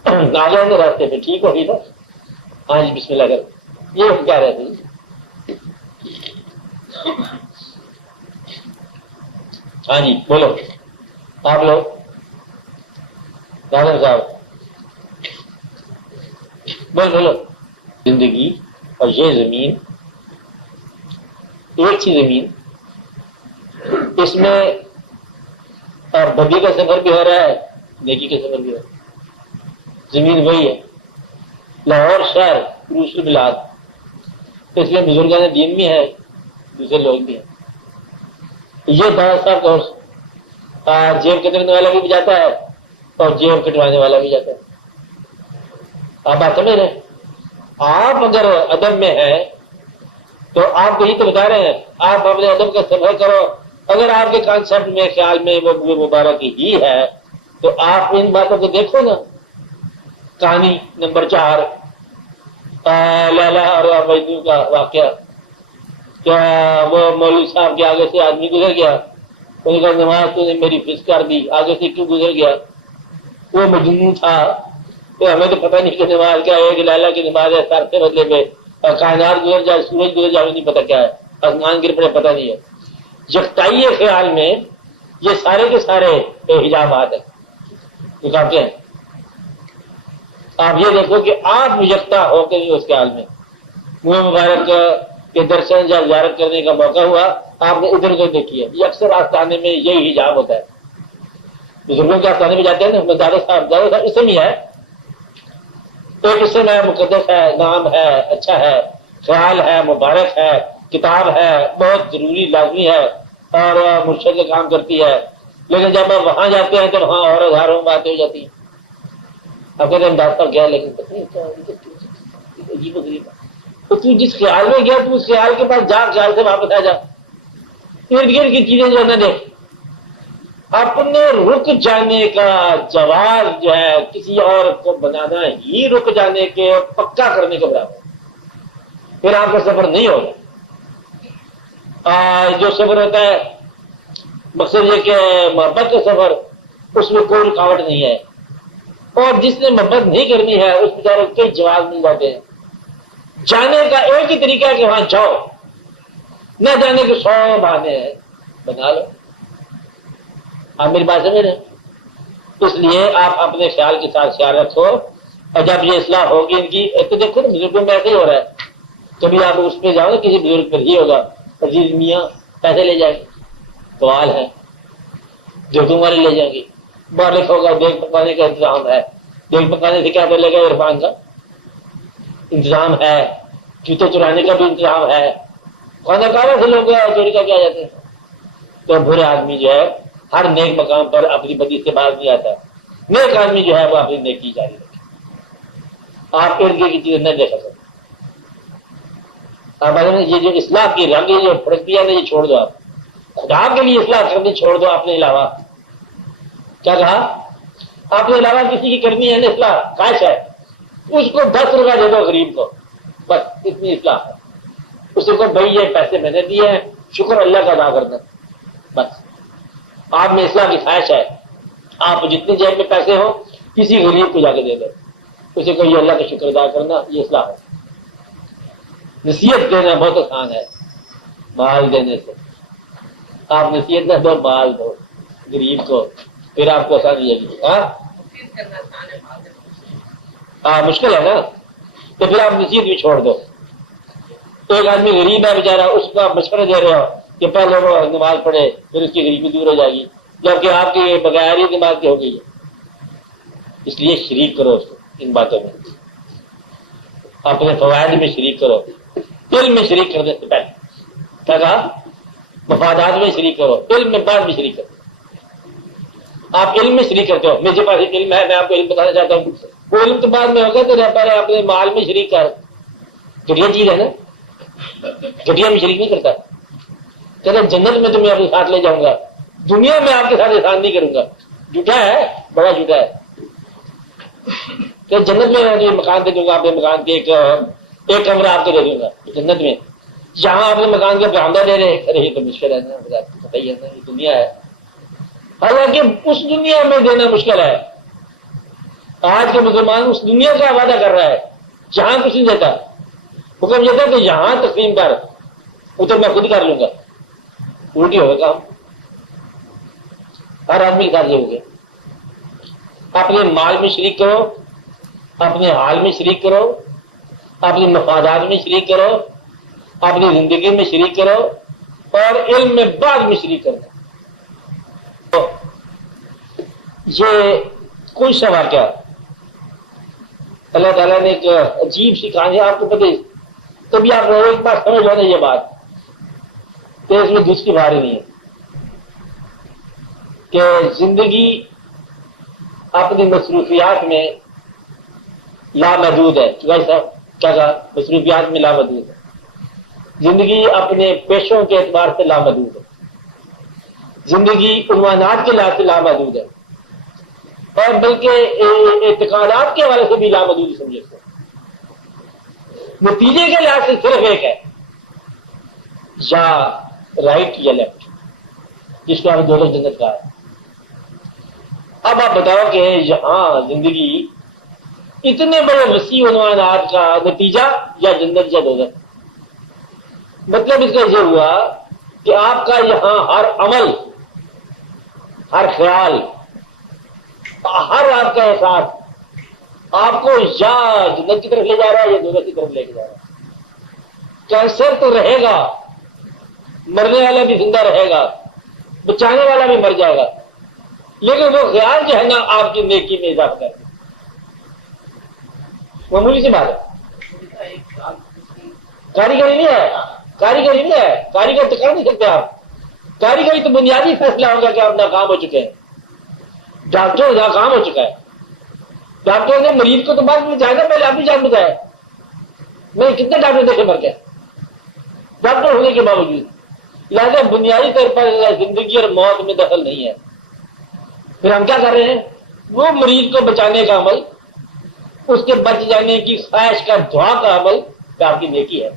آ جائیں گے راستے پہ، ٹھیک ہوگی نا؟ ہاں جی بسم اللہ کر، یہ کیا رہتے ہیں؟ ہاں جی بولو، آپ لوگ ناظر صاحب بولو۔ زندگی اور یہ زمین ایک سی زمین، اس میں اور بدی کا سفر بھی ہو رہا ہے، نیکی کا سفر بھی ہو رہا ہے، زمین وہی ہے، لاہور شہر روس بلاد، اس لیے بزرگان دین بھی ہے، دوسرے لوگ بھی ہیں۔ یہ دادا صاحب کا جیب کٹوانے والا بھی جاتا ہے اور جیب کٹوانے والا بھی جاتا ہے، آپ بات سمجھ رہے ہیں؟ آپ اگر ادب میں ہیں تو آپ کو یہ تو بتا رہے ہیں، آپ اپنے ادب کا سفر کرو، اگر آپ کے کانسیپٹ میں خیال میں وہ مبارک ہی ہے تو آپ ان باتوں کو دیکھو نا۔ کہانی نمبر 4 لیلا اور مجنوں کا واقعہ، کیا وہ مولوی صاحب کے آگے سے آدمی گزر گیا، انہوں نے کہا نماز تو نے میری فس کر دی، آگے سے کیوں گزر گیا؟ وہ مجنون تھا، تو ہمیں تو پتہ نہیں کہ نماز کیا ہے، کہ لیلا کی نماز ہے، سر سے بدلے میں کائنات گزر جائے، سورج گزر جائے، نہیں پتہ کیا ہے، آسمان گر پڑے، پتہ نہیں ہے۔ یکتائی خیال میں یہ سارے کے سارے حجابات ہیں، رکاوٹیں ہیں۔ آپ یہ دیکھو کہ آپ یکتا ہو کے اس کے حال میں منہ مبارک کے درشن یا زیارت کرنے کا موقع ہوا، آپ نے ادھر ادھر دیکھی ہے۔ یہ اکثر آستانے میں یہی حجاب ہوتا ہے، بزرگوں کے آستانے میں جاتے ہیں نا، دادا صاحب اسم ہی ہے، ایک اسم ہے، مقدس ہے، نام ہے، اچھا ہے، خیال ہے، مبارک ہے، کتاب ہے، بہت ضروری لازمی ہے اور مرشد کا کام کرتی ہے، لیکن جب آپ وہاں جاتے ہیں تو وہاں اور ہزاروں باتیں ہو جاتی ہیں۔ اب کہتے ہیں انداز پر گیا لیکن پتہ نہیں کیا عجیب و غریب، تو تو جس خیال میں گیا تو اس خیال کے پاس جا، خیال سے واپس آ جا، ارد گرد کی چیزیں جو نہ دیکھ۔ اپنے رک جانے کا جواز جو ہے کسی اور کو بنانا ہی رک جانے کے پکا کرنے کے برابر، پھر آپ کا سفر نہیں ہوگا۔ جو سفر ہوتا ہے مقصد یہ کہ محبت کا سفر، اس میں کوئی رکاوٹ نہیں ہے، اور جس نے محبت نہیں کرنی ہے اس بیچارے کئی جواز مل جاتے ہیں۔ جانے کا ایک ہی طریقہ ہے کہ وہاں جاؤ، نہ جانے کے 100 بہانے ہیں، بنا لو۔ آپ میری بات سمجھ رہے ہیں؟ اس لیے آپ اپنے خیال کے ساتھ خیال رکھو، اور جب یہ اصلاح ہوگی ان کی، تو دیکھو نا بزرگوں میں ایسے ہی ہو رہا ہے، کبھی آپ اس پہ جاؤ نا کسی بزرگ پر ہی ہوگا، عزیز میاں پیسے لے جائیں گے، سوال ہے، جو تمہارے لے جائیں گے، باہر لکھا ہوگا دیکھ پکانے کا انتظام ہے، دیکھ پکانے سے کیا چلے گا، عرفان کا انتظام ہے، جوتے چرانے کا بھی انتظام ہے، کھانا کھانا سے لوگ چوری کر کے آ جاتے ہیں۔ تو برے آدمی جو ہے ہر نیک مقام پر اپنی بدی سے باز نہیں آتا، نیک آدمی جو ہے وہ اپنی نیکی جاری رکھے۔ آپ ارد گرد کی چیزیں نہ دیکھ سکتے، آپ یہ جو اصلاح کی رنگ جو پھڑک دیا نا، یہ چھوڑ دو، آپ خدا کے لیے اصلاح کرنی چھوڑ دو، اپنے علاوہ کیا کہا، اپنے علاوہ کسی کی کرنی ہے نا اصلاح، خواہش ہے، اس کو 10 روپیہ دے دو غریب کو، بس اتنی اصلاح ہے۔ اسے کو بھائی یہ پیسے میں نے دیے ہیں، شکر اللہ کا ادا کرنا، بس آپ میں اصلاح کی خواہش ہے، آپ جتنے جیب میں پیسے ہو کسی غریب کو جا کے دے دو، اسے کو یہ اللہ کا شکر ادا کرنا، یہ اصلاح ہے۔ نصیحت دینا بہت آسان ہے مال دینے سے، آپ نصیحت نہ دو، مال دو غریب کو، پھر آپ کو آسانی لگے گی۔ ہاں مشکل ہے نا، تو پھر آپ نصیحت بھی چھوڑ دو۔ ایک آدمی غریب ہے بیچارہ، اس کو آپ مشورہ دے رہے ہو کہ پہلے وہ نماز پڑھے پھر اس کی غریبی دور ہو جائے گی، جبکہ آپ کی بغیر ہی نماز کی ہو گئی ہے۔ اس لیے شریک کرو اس کو ان باتوں میں، اپنے فوائد میں شریک کرو، علم میں شریک کرنے سے پہلے کیا کہا، مفادات میں شریک کرو، علم میں بعد میں شریک کرو۔ آپ علم میں شریک کرتے ہو، میرے پاس ایک علم ہے، میں آپ کو علم بتانا چاہتا ہوں، وہ علم تو بعد میں ہوگا، تو پہلے اپنے مال میں شریک کر۔ گھٹیا چیز ہے نا، گھٹیا میں شریک نہیں کرتا، کہتے جنت میں تمہیں اپنے ساتھ لے جاؤں گا، دنیا میں آپ کے ساتھ احسان نہیں کروں گا، جھوٹا ہے، بڑا جھوٹا ہے۔ کہ جنت میں مکان دے دوں گا، اپنے مکان کے ایک کمرہ آپ کو دے دوں گا جنت میں، جہاں اپنے مکان کا برآمدہ دے رہے، ارے یہ تو مشکل ہے نا، پتہ ہی ہے نا، یہ دنیا ہے۔ حالانکہ اس دنیا میں دینا مشکل ہے، آج کے مسلمان اس دنیا کا وعدہ کر رہا ہے جہاں کچھ نہیں دیتا، حکم یہ تھا کہ یہاں تقسیم کر، ادھر میں خود کر لوں گا، الٹی ہوگا کام، ہر آدمی کے ساتھ یہ ہو گیا۔ اپنے مال میں شریک کرو، اپنے حال میں شریک کرو، اپنے مفادات میں شریک کرو، اپنی زندگی میں شریک کرو، اور علم میں بعد میں شریک کرو۔ یہ کوئی سا واقعہ اللہ تعالیٰ نے ایک عجیب سی کہانی، آپ کو پتہ، تبھی آپ ایک بار سمجھ لو نا یہ بات کہ اس میں دوسری بھاری نہیں ہے، کہ زندگی اپنی مصروفیات میں لامحدود ہے۔ بھائی صاحب کیا کہا، مصروفیات میں لامحدود ہے، زندگی اپنے پیشوں کے اعتبار سے لامحدود ہے، زندگی عنوانات کے لحاظ سے لامحدود ہے، اور بلکہ اعتقادات کے حوالے سے بھی لامحدود سمجھے اس کو۔ نتیجے کے لحاظ سے صرف ایک ہے، یا رائٹ یا لیفٹ، جس کو ہم دولت جنت کہا ہے۔ اب آپ بتاؤ کہ یہاں زندگی اتنے بڑے وسیع عنوانات کا نتیجہ یا جنت یا دولت، مطلب اس کا یہ ہوا کہ آپ کا یہاں ہر عمل ہر خیال، ہر آپ کا احساس آپ کو یا جنت کی طرف لے جا رہا ہے یا دوزخ کی طرف لے کے جا رہا ہے۔ کینسر تو رہے گا، مرنے والا بھی زندہ رہے گا، بچانے والا بھی مر جائے گا، لیکن وہ خیال جو ہے نا آپ کی نیکی میں اضافہ کر دے، معمولی سی بات ہے۔ کاریگری نہیں ہے، کاریگری نہیں ہے، کاریگر تو کر نہیں سکتے آپ۔ کاریگری تو بنیادی فیصلہ ہوگا کہ آپ ناکام ہو چکے ہیں۔ ڈاکٹر ناکام ہو چکا ہے، ڈاکٹر نے مریض کو تو بعد میں جائے گا، پہلے آپ بھی جان بتایا۔ میں کتنے ڈاکٹر دیکھے مر گئے ڈاکٹر ہونے کے باوجود۔ لہٰذا بنیادی طور پر زندگی اور موت میں دخل نہیں ہے۔ پھر ہم کیا کر رہے ہیں؟ وہ مریض کو بچانے کا عمل، اس کے بچ جانے کی خواہش کا دعا کا عمل کہ آپ کی نیکی ہے۔